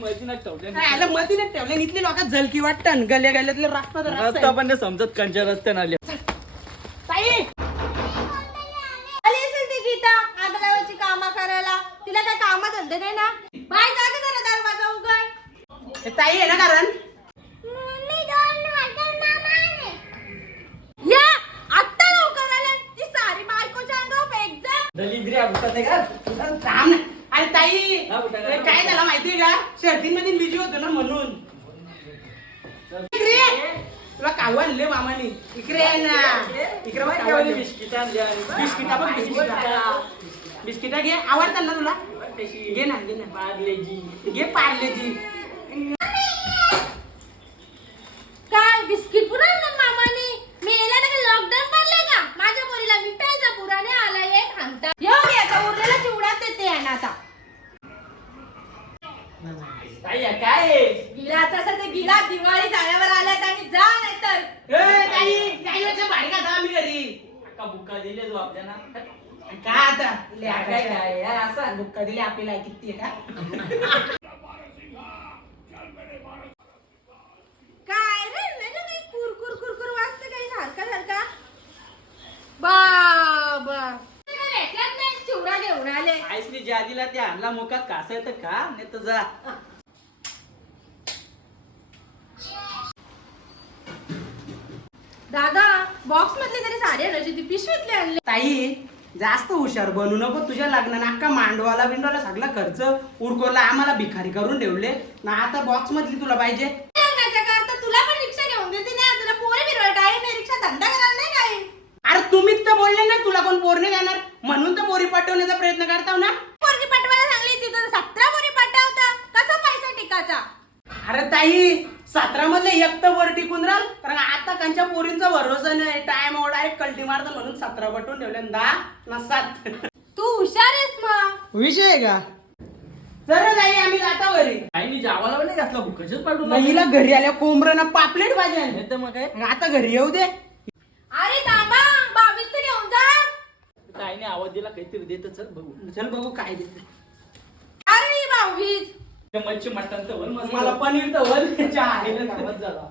मधीनच ठेवले इथली लोक झलकी वाटतं गल्या गल्यातले रस्ता पण समजत कंच्या रस्त्यान आले. कामा करायला तिला काय कामा धंदे नाही ना. बाय जागा जरा दरवाजा उघड. ताई आहे ना कारण या आत्ता लवकर आले. ती सारी बायकोच्या अंगावर फेक जा. दलिद्री अभूतात आहे का? थांब ना. अरे ताई काय झालं माहितीये का शर्दीमध्ये बिजी होतो ना म्हणून. तुला काव आणले मामानी इकडे आहे ना. इकडे बिस्किटा बिस्किटा बघ बिस्किटा घे आवडतात ना तुला. घे ना पार्लेजी घे पार्लेजी. काय बिस्किट पुरवलं मामाने. मी याला ना लॉकडाऊन पडले का. माझ्या पोरीला मिठाईचा पुराने आला एक हांता. येऊ आता उरलेला चिवडा देते आहे ना. आता काय गिलास असं ते गिलास दिवाळी झाल्यावर आल्यात आणि जा नाहीतर भारी का आम्ही घरी अक्का बुक्का दिले तू आपल्याला. का आता काय असं बुक्का दिली आपल्याला किती का. काय रे म्हणजे काही कुरकुर कुरकुर वाजतं काही सारखा सारखा. बाबा भेटलाच नाही चिवडा घेऊन आले. आईसनी ज्या दिला त्या आणला मुखात कासायचं का नाही तर जा. दादा बॉक्स मधले तरी सारे आणायचे ती पिशवीतले आणले. ताई जास्त हुशार बनू नको तुझ्या लग्नाला. अक्का मांडवाला बिंडवाला सगळा खर्च उरकोला आम्हाला भिकारी करून ठेवले ना. आता बॉक्स मधली तुला पाहिजे. लग्नाचा करता तुला पण रिक्षा घेऊन देते ना. तुला पोरी फिरवायला टाइम नाही. रिक्षा धंदा करायला नाही काही. अरे तुम्हीच तर बोलले ना तुला कोण पोर नाही देणार म्हणून तर पोरी पाठवण्याचा प्रयत्न करताव ना. पोरगी पाठवायला सांगली तिथं 17 पोरी पाठवता. कसा पैसा टिकाचा. अरे ताई 17 मधले एक तर वर टिकून राहिल. कारण आता त्यांच्या पोरींचा भरोसा नाही. टाइम डायरेक्ट कल्टी मारतात म्हणून 17 पटवून ठेवले 10 ना 7. तू हुशार आहेस मग. विषय आहे का. चल ताई आम्ही जाता घरी. आईनी जावाला पण नाही घातला बुकाच पाठवून. हिला घरी आल्या कोंबड्याना पापलेट भाजी आणली. नाही तर मग काय आता घरी येऊ दे. अरे थांबा 22 तर घेऊन जा. आईने आवाज दिला काहीतरी देत. चल बघू. चल बघू काय देते. अरे 22 मच्छी मटण तर मला पनीर तर वर त्याच्या आईला झाला.